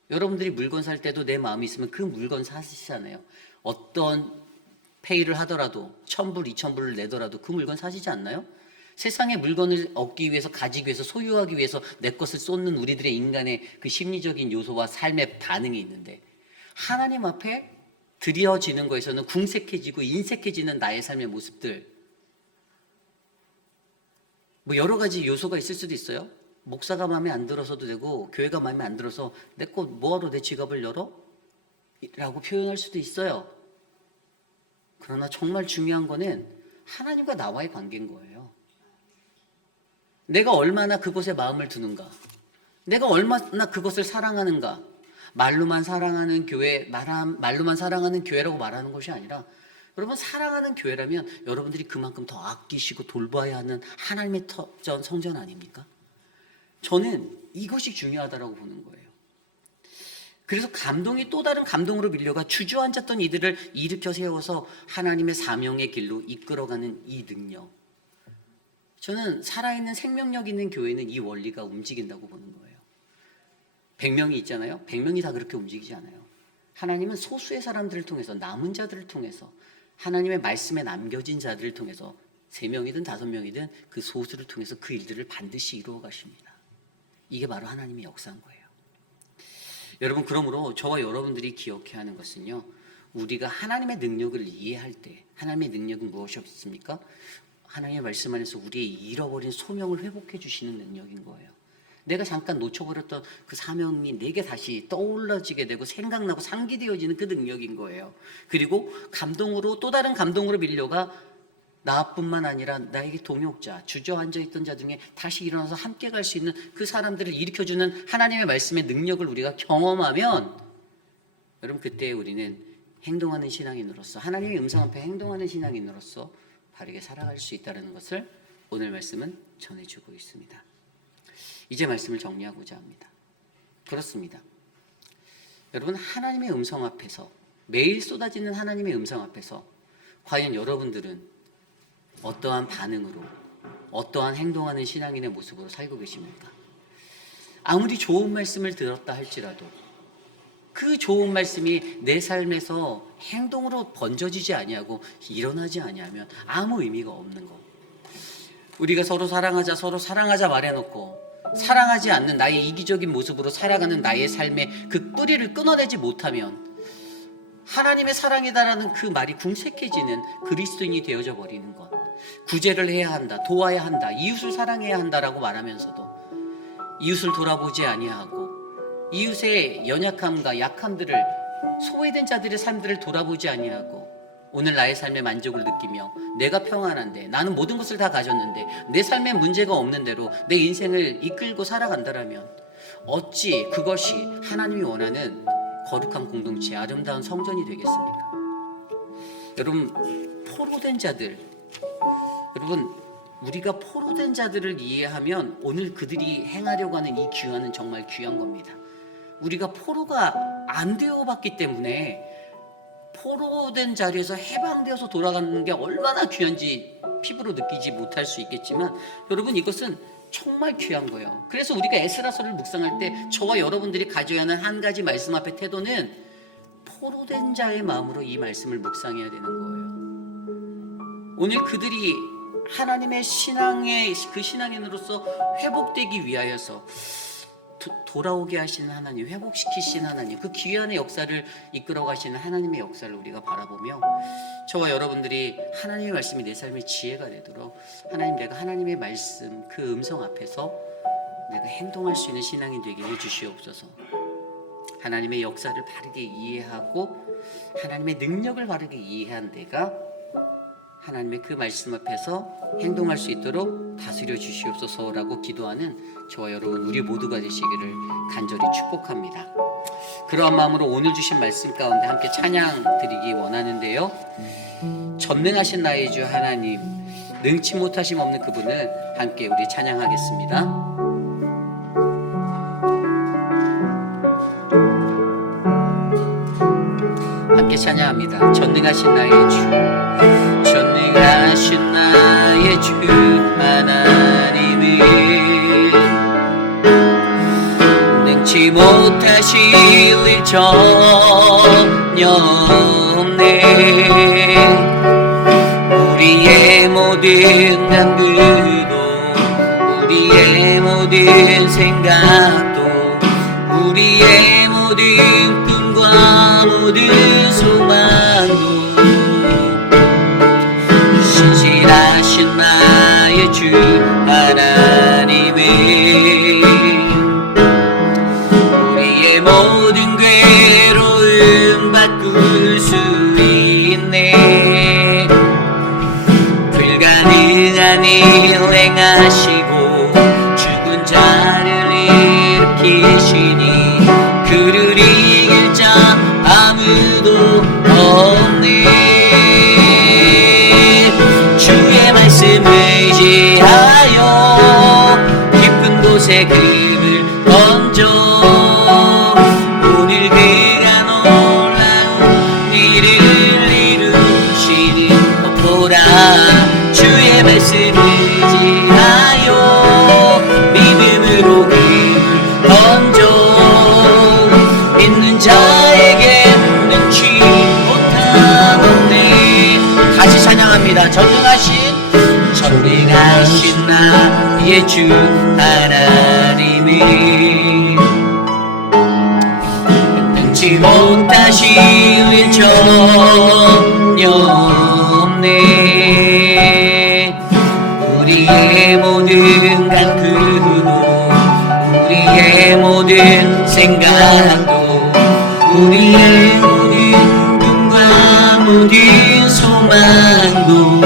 여러분들이 물건 살 때도 내 마음이 있으면 그 물건 사시잖아요. 어떤 페이를 하더라도 1000불, 2000불을 내더라도 그 물건 사시지 않나요? 세상의 물건을 얻기 위해서, 가지기 위해서, 소유하기 위해서 내 것을 쏟는 우리들의 인간의 그 심리적인 요소와 삶의 반응이 있는데, 하나님 앞에 드려지는 거에서는 궁색해지고 인색해지는 나의 삶의 모습들, 뭐 여러 가지 요소가 있을 수도 있어요. 목사가 마음에 안 들어서도 되고, 교회가 마음에 안 들어서 내 것 뭐하러 내 지갑을 열어? 라고 표현할 수도 있어요. 그러나 정말 중요한 거는 하나님과 나와의 관계인 거예요. 내가 얼마나 그곳에 마음을 두는가, 내가 얼마나 그것을 사랑하는가. 말로만 사랑하는 교회, 말로만 사랑하는 교회라고 말하는 것이 아니라, 여러분, 사랑하는 교회라면 여러분들이 그만큼 더 아끼시고 돌봐야 하는 하나님의 성전 아닙니까? 저는 이것이 중요하다고 보는 거예요. 그래서 감동이 또 다른 감동으로 밀려가 주저앉았던 이들을 일으켜 세워서 하나님의 사명의 길로 이끌어가는 이 능력, 저는 살아있는 생명력 있는 교회는 이 원리가 움직인다고 보는 거예요. 100명이 있잖아요. 100명이 다 그렇게 움직이지 않아요. 하나님은 소수의 사람들을 통해서, 남은 자들을 통해서, 하나님의 말씀에 남겨진 자들을 통해서 3명이든 5명이든 그 소수를 통해서 그 일들을 반드시 이루어 가십니다. 이게 바로 하나님의 역사인 거예요. 여러분, 그러므로 저와 여러분들이 기억해야 하는 것은요, 우리가 하나님의 능력을 이해할 때, 하나님의 능력은 무엇이었습니까? 하나님의 말씀 안에서 우리의 잃어버린 소명을 회복해 주시는 능력인 거예요. 내가 잠깐 놓쳐버렸던 그 사명이 내게 다시 떠올라지게 되고 생각나고 상기되어지는 그 능력인 거예요. 그리고 감동으로, 또 다른 감동으로 밀려가 나뿐만 아니라 나에게 동역자, 주저앉아 있던 자 중에 다시 일어나서 함께 갈 수 있는 그 사람들을 일으켜주는 하나님의 말씀의 능력을 우리가 경험하면, 여러분, 그때 우리는 행동하는 신앙인으로서, 하나님의 음성 앞에 행동하는 신앙인으로서 바르게 살아갈 수 있다는 것을 오늘 말씀은 전해주고 있습니다. 이제 말씀을 정리하고자 합니다. 그렇습니다. 여러분, 하나님의 음성 앞에서, 매일 쏟아지는 하나님의 음성 앞에서 과연 여러분들은 어떠한 반응으로, 어떠한 행동하는 신앙인의 모습으로 살고 계십니까? 아무리 좋은 말씀을 들었다 할지라도 그 좋은 말씀이 내 삶에서 행동으로 번져지지 아니하고 일어나지 아니하면 아무 의미가 없는 것. 우리가 서로 사랑하자 말해놓고 사랑하지 않는 나의 이기적인 모습으로 살아가는 나의 삶의 그 뿌리를 끊어내지 못하면 하나님의 사랑이다라는 그 말이 궁색해지는 그리스도인이 되어져 버리는 것. 구제를 해야 한다, 도와야 한다, 이웃을 사랑해야 한다라고 말하면서도 이웃을 돌아보지 아니하고 이웃의 연약함과 약함들을, 소외된 자들의 삶들을 돌아보지 아니하고 오늘 나의 삶의 만족을 느끼며 내가 평안한데, 나는 모든 것을 다 가졌는데 내 삶에 문제가 없는 대로 내 인생을 이끌고 살아간다라면 어찌 그것이 하나님이 원하는 거룩한 공동체, 아름다운 성전이 되겠습니까? 여러분, 포로된 자들, 여러분, 우리가 포로된 자들을 이해하면 오늘 그들이 행하려고 하는 이 귀환은 정말 귀한 겁니다. 우리가 포로가 안 되어봤기 때문에 포로된 자리에서 해방되어서 돌아가는 게 얼마나 귀한지 피부로 느끼지 못할 수 있겠지만, 여러분, 이것은 정말 귀한 거예요. 그래서 우리가 에스라서를 묵상할 때 저와 여러분들이 가져야 하는 한 가지 말씀 앞의 태도는 포로된 자의 마음으로 이 말씀을 묵상해야 되는 거예요. 오늘 그들이 하나님의 신앙의 그 신앙인으로서 회복되기 위하여서 돌아오게 하시는 하나님, 회복시키시는 하나님, 그 귀한 역사를 이끌어 가시는 하나님의 역사를 우리가 바라보며 저와 여러분들이 하나님의 말씀이 내 삶의 지혜가 되도록 하나님, 내가 하나님의 말씀 그 음성 앞에서 내가 행동할 수 있는 신앙이 되게 해주시옵소서. 하나님의 역사를 바르게 이해하고 하나님의 능력을 바르게 이해한 내가 하나님의 그 말씀 앞에서 행동할 수 있도록 다스려 주시옵소서라고 기도하는 저와 여러분 우리 모두가 되시기를 간절히 축복합니다. 그러한 마음으로 오늘 주신 말씀 가운데 함께 찬양 드리기 원하는데요, 전능하신 나의 주 하나님, 능치 못하심 없는 그분을 함께 우리 찬양하겠습니다. 함께 찬양합니다. 전능하신 나의 주, 전능하신 나의 주 하나님은 능치 못하실 일 전혀 없네. 우리의 모든 간구도, 우리의 모든 생각도, 우리의 모든 꿈과 모든 소망도 신실하신 나의 주 하나님은 우리의 모든 괴로움 바꿀 수 있네. 불가능한 일 행하시고 죽은 자를 일으키시니 그를 이길 자 아무도 없네. 주의 말씀 의지하여 깊은 곳에 금을 던져 오늘 그가 놀라운 일을 이루시는 것 보라. 주의 말씀 의지하여 믿음으로 금을 던져 있는 자에게 능치 못함 없네. 다시 찬양합니다. 전능하신 나의 주 하나님은 능치 못하실 일 전혀 없네. 우리의 모든 간구도, 우리의 모든 생각도, 우리의 모든 꿈과 모든 소망도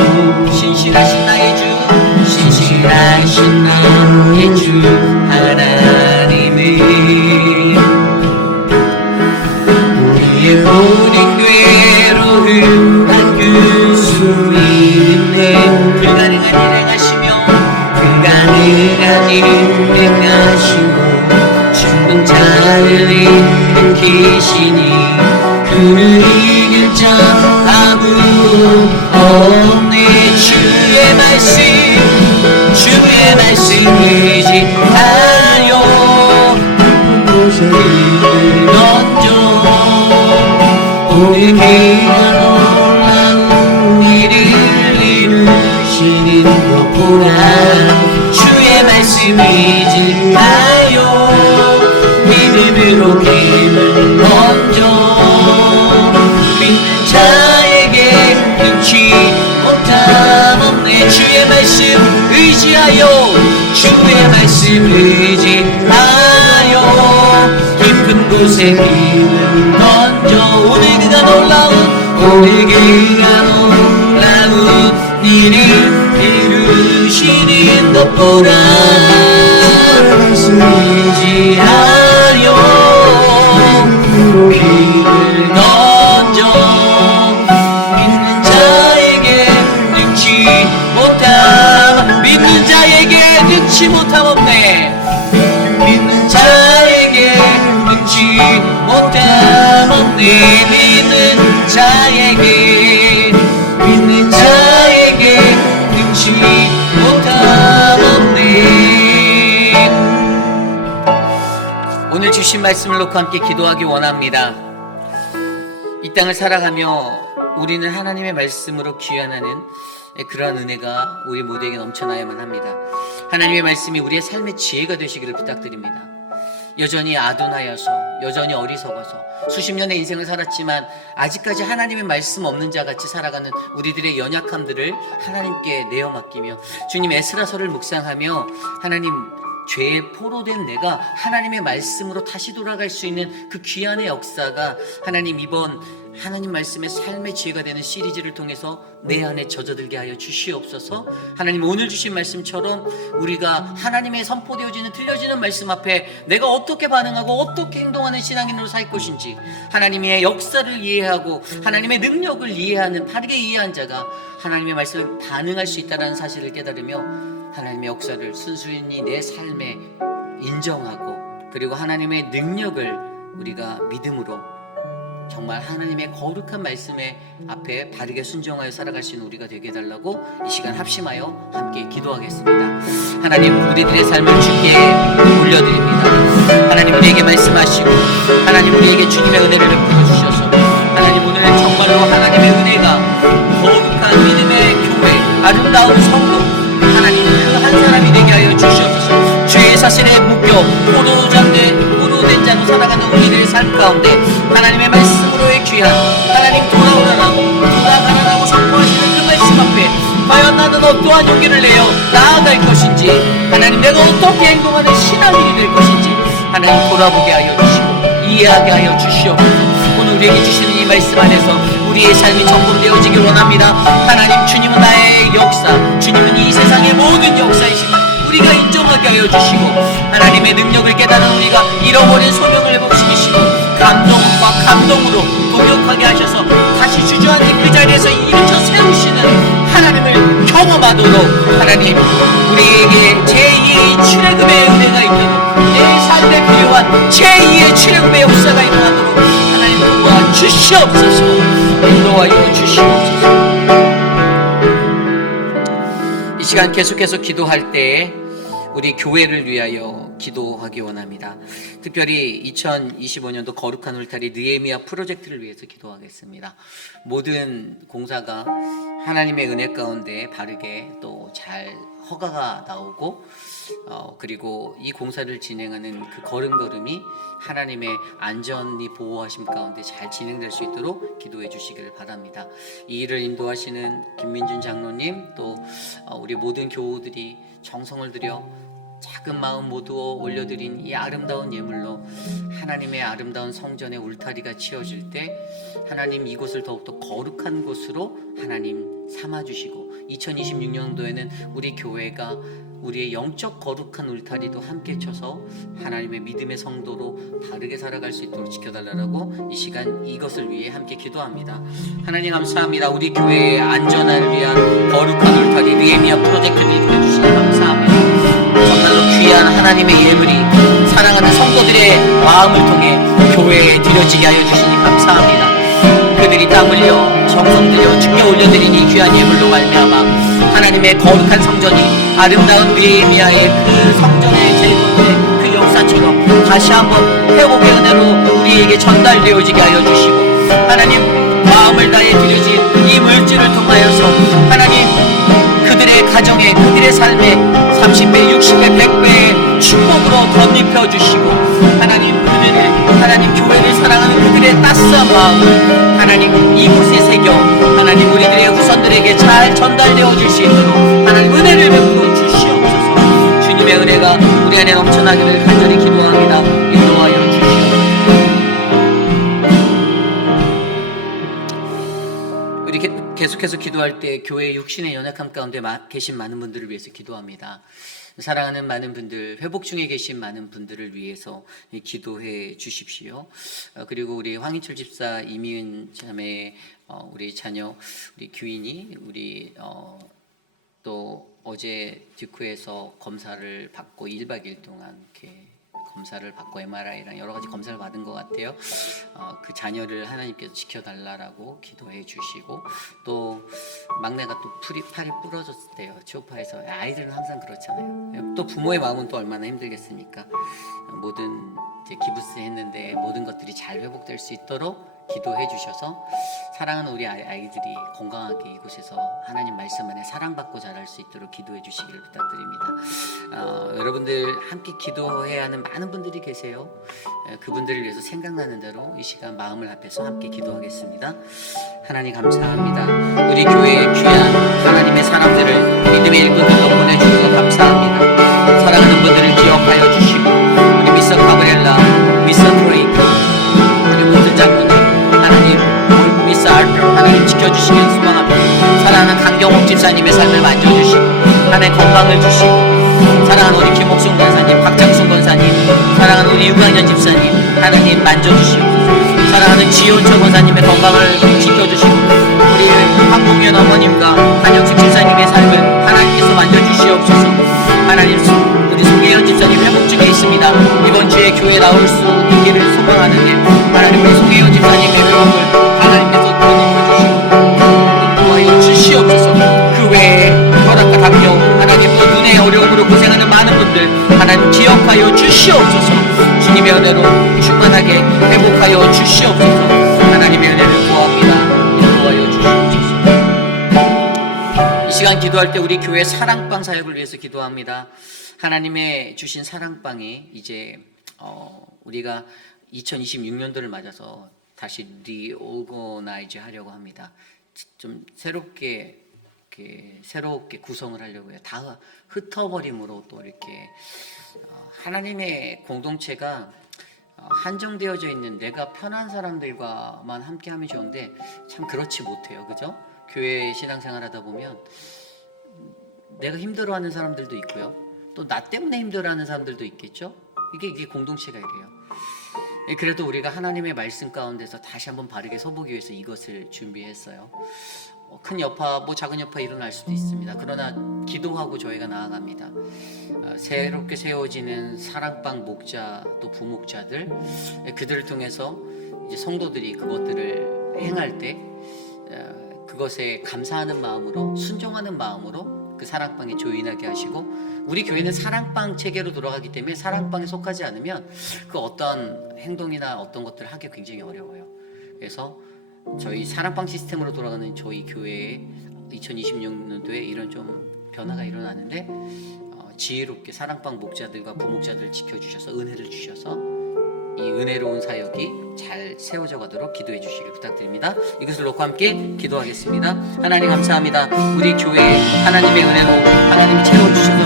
신실하신 나의 주, 신실하신 나의 주 하나님은 우리의 모든 괴로움 바꿀 수 있네. 불가능한 일 행하시며 불가능한 일 행하시고 죽은 자를 일으키시니 그를 이길 자 아무도 없네. 주의 말씀 의지하여 금을 던져 오늘 그가 놀라운 일을 이루시는 것 보라. 주의 말씀 의지하여 믿음으로 금을 던져 믿는 자에게 능치 못함 없네. 주의 말씀 의지하여, 주의 말씀 의지하여 깊은 곳에 금을 던져 오늘 그가 놀라운 일을 이루시는 것 보라. 의지하여 금을 던져 믿는 자에게 능치 못함 없네. 믿는 자에게 능치 못함 없네. 믿는 자에게 능치 못함 없네. 오늘 주신 말씀을 놓고 함께 기도하기 원합니다. 이 땅을 살아가며 우리는 하나님의 말씀으로 귀환하는 그러한 은혜가 우리 모두에게 넘쳐나야만 합니다. 하나님의 말씀이 우리의 삶의 지혜가 되시기를 부탁드립니다. 여전히 아둔하여서, 여전히 어리석어서 수십 년의 인생을 살았지만 아직까지 하나님의 말씀 없는 자 같이 살아가는 우리들의 연약함들을 하나님께 내어 맡기며, 주님, 에스라서를 묵상하며 하나님, 죄에 포로된 내가 하나님의 말씀으로 다시 돌아갈 수 있는 그 귀한의 역사가 하나님, 이번 하나님 말씀의 삶의 지혜가 되는 시리즈를 통해서 내 안에 젖어들게 하여 주시옵소서. 하나님, 오늘 주신 말씀처럼 우리가 하나님의 선포되어지는, 들려지는 말씀 앞에 내가 어떻게 반응하고 어떻게 행동하는 신앙인으로 살 것인지, 하나님의 역사를 이해하고 하나님의 능력을 이해하는, 바르게 이해한 자가 하나님의 말씀에 반응할 수 있다는 사실을 깨달으며 하나님의 역사를 순수히 내 삶에 인정하고, 그리고 하나님의 능력을 우리가 믿음으로 정말 하나님의 거룩한 말씀에 앞에 바르게 순종하여 살아갈 수 있는 우리가 되게 해달라고 이 시간 합심하여 함께 기도하겠습니다. 하나님, 우리들의 삶을 주께 올려드립니다. 하나님, 우리에게 말씀하시고 하나님, 우리에게 주님의 은혜를 베풀어 주셔서 하나님, 오늘 정말로 하나님의 은혜가 거룩한 믿음의 교회, 아름다운 성도, 하나님, 그 한 사람이 되게 하여 주시옵소서. 죄의 사실에 묶여 포로된 자로 살아가는 우리들의 삶 가운데 하나님의 말씀으로의 귀한, 하나님, 돌아가라고 선포하시는 그 말씀 앞에 과연 나는 어떠한 용기를 내어 나아갈 것인지, 하나님, 내가 어떻게 행동하는 신앙인이 될 것인지 하나님, 돌아보게 하여 주시고 이해하게 하여 주시옵소서. 오늘 우리에게 주시는 이 말씀 안에서 우리의 삶이 점검되어지길 원합니다. 하나님, 주님은 나의 역사, 주님은 이 세상의 모든 역사이시만 우리가 인정하게 하여 주시고, 하나님의 능력을 깨달은 우리가 잃어버린 소명을 회복시키시고 감동과 감동으로 동역하게 하셔서 다시 주저앉은 그 자리에서 일으켜 세우시는 하나님을 경험하도록, 하나님, 우리에게 제2의 출애굽의 은혜가 있도록, 내 삶에 필요한 제2의 출애굽의 역사가 일어나도록 하나님 도와주시옵소서. 인도하여 주시옵소서. 이 시간 계속해서 기도할 때에 우리 교회를 위하여 기도하기 원합니다. 특별히 2025년도 거룩한 울타리 느헤미야 프로젝트를 위해서 기도하겠습니다. 모든 공사가 하나님의 은혜 가운데 바르게 또 잘 허가가 나오고, 그리고 이 공사를 진행하는 그 걸음걸음이 하나님의 안전히 보호하심 가운데 잘 진행될 수 있도록 기도해 주시기를 바랍니다. 이 일을 인도하시는 김민준 장로님, 또 우리 모든 교우들이 정성을 들여 작은 마음 모두 올려드린 이 아름다운 예물로 하나님의 아름다운 성전의 울타리가 치어질 때 하나님, 이곳을 더욱더 거룩한 곳으로 하나님 삼아주시고, 2026년도에는 우리 교회가 우리의 영적 거룩한 울타리도 함께 쳐서 하나님의 믿음의 성도로 바르게 살아갈 수 있도록 지켜달라고 이 시간 이것을 위해 함께 기도합니다. 하나님, 감사합니다. 우리 교회의 안전을 위한 거룩한 울타리 느헤미야 프로젝트를 일으켜주시니 감사합니다. 정말로 귀한 하나님의 예물이 사랑하는 성도들의 마음을 통해 교회에 드려지게 하여 주시니 감사합니다. 그들이 땀 흘려 정성 들여 주께 올려드린 이 귀한 예물로 말미암아 하나님의 거룩한 성전이 아름다운 느헤미야의 그 성전의 재건의 그 역사처럼 다시 한번 회복의 은혜로 우리에게 전달되어지게 하여 주시고, 하나님, 마음을 다해 드려진 이 물질을 통하여서 하나님, 그들의 가정에, 그들의 삶에 30배, 60배, 100배의 축복으로 덧입혀 주시고, 하나님, 그들의, 하나님, 교회를 사랑하는 그들의 따스한 마음을 하나님 이곳에 새겨 하나님 우리들의 후손들에게 잘 전달되어질 수 있도록 하나님 은혜를 베풀어 주시옵소서. 주님의 은혜가 우리 안에 넘쳐나기를 간절히 기도합니다. 인도하여 주시옵소서. 우리 계속해서 기도할 때 교회의 육신의 연약함 가운데 계신 많은 분들을 위해서 기도합니다. 사랑하는 많은 분들, 회복 중에 계신 많은 분들을 위해서 기도해 주십시오. 그리고 우리 황희철 집사, 이미은 자매, 우리 자녀, 우리 규인이 우리 또 어제 듀크에서 검사를 받고 1박 2일 동안 이렇게 검사를 받고 MRI랑 여러 가지 검사를 받은 것 같아요. 그 자녀를 하나님께서 지켜달라고 기도해 주시고, 또 막내가 또 팔이 부러졌대요. 초파에서. 아이들은 항상 그렇잖아요. 또 부모의 마음은 또 얼마나 힘들겠습니까? 모든 이제 기부스 했는데 모든 것들이 잘 회복될 수 있도록 기도해 주셔서 사랑하는 우리 아이들이 건강하게 이곳에서 하나님 말씀 안에 사랑받고 자랄 수 있도록 기도해 주시기를 부탁드립니다. 여러분들 함께 기도해야 하는 많은 분들이 계세요. 그분들을 위해서 생각나는 대로 이 시간 마음을 합해서 함께 기도하겠습니다. 하나님 감사합니다. 우리 교회의 귀한 하나님의 사람들을 믿음의 일꾼들로 보내주셔서 감사합니다. 사랑하는 분들을 기억하여 주시고 우리 미서 가브리엘라, 미서 프레이크, 우리 모든 장로님 하나님, 미스 알트 하나님 지켜주시길 소망합니다. 사랑하는 강경옥 집사님의 삶을 만져주시고 하나님 건강을 주시고 사랑하는 우리 김옥순 권사님, 박장순 권사님, 사랑하는 우리 유광현 집사님 하나님 만져주시고 사랑하는 지효철 권사님의 건강을 지켜주시고 우리 황봉현 어머님과 한영숙 집사님의 삶을 하나님께서 만져주시옵소서. 하나님 우리 송혜연 집사님 회복 중에 있습니다. 이번 주에 교회 나올 수 있기를 소망하는 일 하나님 우리 송혜연 집사님의 회복을 하나님께서 도와주시고 주시옵소서. 그 외에 혈압과 당뇨 하나님 또 눈의 어려움으로 고생하는 많은 분들 하나님 기억하여 주시옵소서. 주님의 은혜로 충만하게 회복하여 주시옵소서. 하나님의 은혜를 구합니다. 인도하여 주시옵소서. 이 시간 기도할 때 우리 교회 사랑방 사역을 위해서 기도합니다. 하나님의 주신 사랑방이 이제 우리가 2026년도를 맞아서 다시 리오거나이즈 하려고 합니다. 좀 새롭게 구성을 하려고 해요. 다 흩어버림으로 또 이렇게 하나님의 공동체가 한정되어져 있는 내가 편한 사람들과만 함께하면 좋은데 참 그렇지 못해요. 그죠? 교회 신앙생활 하다 보면 내가 힘들어하는 사람들도 있고요. 또 나 때문에 힘들어하는 사람들도 있겠죠. 이게 공동체가 이래요. 그래도 우리가 하나님의 말씀 가운데서 다시 한번 바르게 서보기 위해서 이것을 준비했어요. 큰 여파, 작은 여파 일어날 수도 있습니다. 그러나 기도하고 저희가 나아갑니다. 새롭게 세워지는 사랑방 목자 또 부목자들 그들을 통해서 이제 성도들이 그것들을 행할 때 그것에 감사하는 마음으로 순종하는 마음으로 그 사랑방에 조인하게 하시고 우리 교회는 사랑방 체계로 돌아가기 때문에 사랑방에 속하지 않으면 그 어떤 행동이나 어떤 것들을 하기 굉장히 어려워요. 그래서 저희 사랑방 시스템으로 돌아가는 저희 교회에 2026년도에 이런 좀 변화가 일어나는데 지혜롭게 사랑방 목자들과 부목자들을 지켜주셔서 은혜를 주셔서 이 은혜로운 사역이 잘 세워져 가도록 기도해 주시길 부탁드립니다. 이것을 놓고 함께 기도하겠습니다. 하나님 감사합니다. 우리 교회 하나님의 은혜로 하나님이 채워주실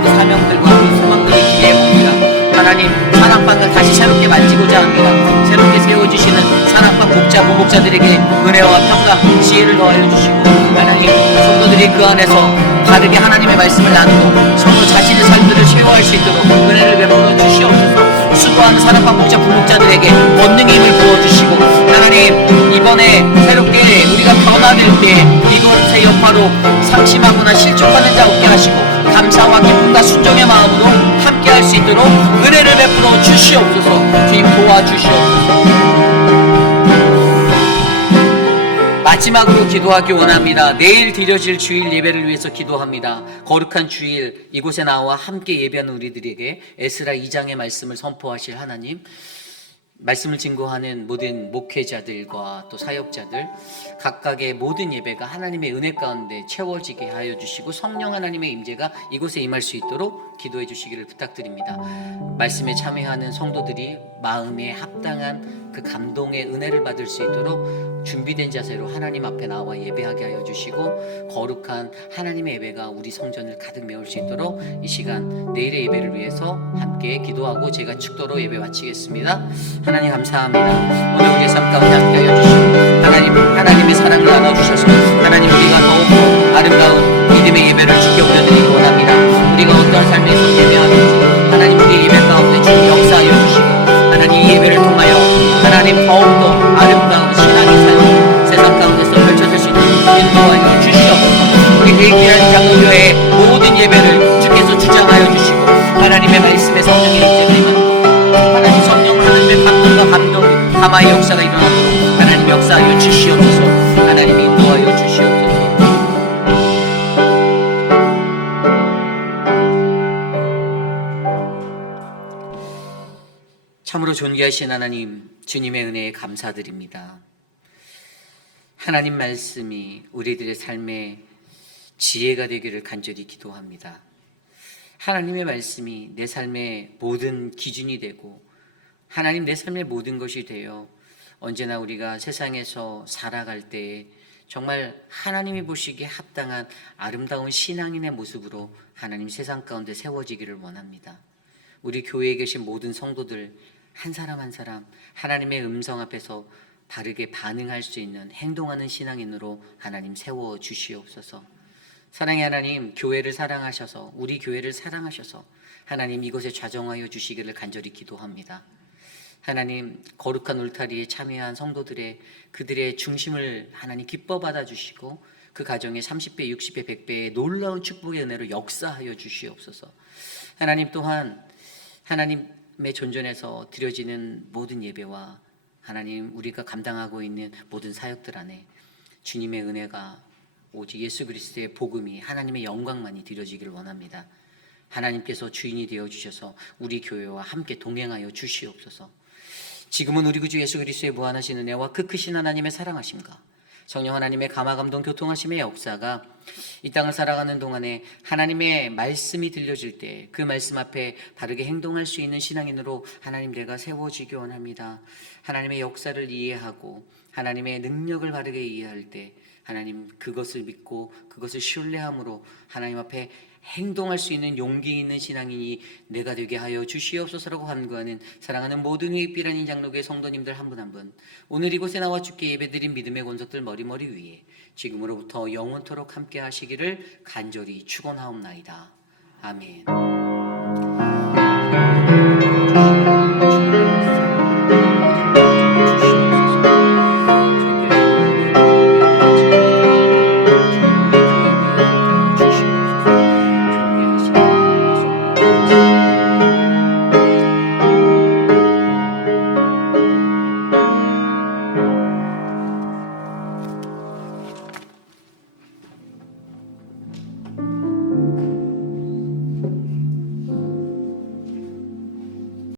그 사명들과 그 소망들이 기대해 봅니다. 하나님 사랑방을 다시 새롭게 만지고자 합니다. 새롭게 세워주시는 사랑방 목자 부목자들에게 은혜와 평강 지혜를 더하여 주시고 하나님 성도들이 그 안에서 바르게 하나님의 말씀을 나누고 서로 자신의 삶들을 쉐어할 수 있도록 은혜를 베풀어 주시옵소서. 수고하는 사랑방 목자 부목자들에게 권능의 힘을 부어주시고 하나님 이번에 새롭게 우리가 변화될 때 이것의 여파로 상심하거나 실족하는 자 없게 하시고 감사와 기쁨과 순종의 마음으로 함께 할 수 있도록 은혜를 베풀어 주시옵소서. 주님 도와주시옵소서. 마지막으로 기도하기 원합니다. 내일 드려질 주일 예배를 위해서 기도합니다. 거룩한 주일 이곳에 나와 함께 예배하는 우리들에게 에스라 2장의 말씀을 선포하실 하나님, 말씀을 증거하는 모든 목회자들과 또 사역자들 각각의 모든 예배가 하나님의 은혜 가운데 채워지게 하여 주시고 성령 하나님의 임재가 이곳에 임할 수 있도록 기도해 주시기를 부탁드립니다. 말씀에 참여하는 성도들이 마음에 합당한 그 감동의 은혜를 받을 수 있도록 준비된 자세로 하나님 앞에 나와 예배하게 하여 주시고 거룩한 하나님의 예배가 우리 성전을 가득 메울 수 있도록 이 시간 내일의 예배를 위해서 함께 기도하고 제가 축도로 예배 마치겠습니다. 하나님 감사합니다. 오늘 우리의 삶 가운데 함께 하여 주시고 하나님의 사랑을 나눠주셔서 하나님 우리가 더욱 아름다운 믿음의 예배를 주께 올려드리기 원합니다. 우리가 어떠한 삶에서 예배하는지 하나님 우리의 예배 가운데 주님 역사하여 주시고 하나님 이 예배를 통하여 하나님 더욱더 아름다운 신앙의 삶이 세상 가운데서 펼쳐질 수 있도록 인도하여 주시옵소서. 우리 회개한 장로교회의 모든 예배를 주께서 주장하여 주시고 하나님의 말씀에 성령의 임재가 임하고 하나님 성령 하나님의 감동과 감동 감화의 역사가 일어나도록 하나님 역사하여 주시옵소서. 하나님 인도하여 주시옵소서. 존귀하신 하나님, 주님의 은혜에 감사드립니다. 하나님 말씀이 우리들의 삶에 지혜가 되기를 간절히 기도합니다. 하나님의 말씀이 내 삶의 모든 기준이 되고 하나님 내 삶의 모든 것이 되어 언제나 우리가 세상에서 살아갈 때에 정말 하나님이 보시기에 합당한 아름다운 신앙인의 모습으로 하나님 세상 가운데 세워지기를 원합니다. 우리 교회에 계신 모든 성도들 한 사람 한 사람 하나님의 음성 앞에서 바르게 반응할 수 있는 행동하는 신앙인으로 하나님 세워 주시옵소서. 사랑의 하나님, 교회를 사랑하셔서 우리 교회를 사랑하셔서 하나님 이곳에 좌정하여 주시기를 간절히 기도합니다. 하나님, 거룩한 울타리에 참여한 성도들의 그들의 중심을 하나님 기뻐 받아 주시고 그 가정에 30배, 60배, 100배의 놀라운 축복의 은혜로 역사하여 주시옵소서. 하나님 또한 하나님의 존전에서 드려지는 모든 예배와 하나님 우리가 감당하고 있는 모든 사역들 안에 주님의 은혜가 오직 예수 그리스도의 복음이 하나님의 영광만이 드려지기를 원합니다. 하나님께서 주인이 되어 주셔서 우리 교회와 함께 동행하여 주시옵소서. 지금은 우리 구주 예수 그리스도의 무한하신 은혜와 그 크신 하나님의 사랑하심과 성령 하나님의 감화감동 교통하심의 역사가 이 땅을 살아가는 동안에 하나님의 말씀이 들려질 때 그 말씀 앞에 바르게 행동할 수 있는 신앙인으로 하나님 내가 세워지기 원합니다. 하나님의 역사를 이해하고 하나님의 능력을 바르게 이해할 때 하나님 그것을 믿고 그것을 신뢰함으로 하나님 앞에 행동할 수 있는 용기 있는 신앙인이 내가 되게 하여 주시옵소서라고 간구하는 사랑하는 모든 회입비란 인장로교회 성도님들 한 분 한 분 오늘 이곳에 나와 주께 예배드린 믿음의 권속들 머리머리 위에 지금으로부터 영원토록 함께 하시기를 간절히 축원하옵나이다. 아멘.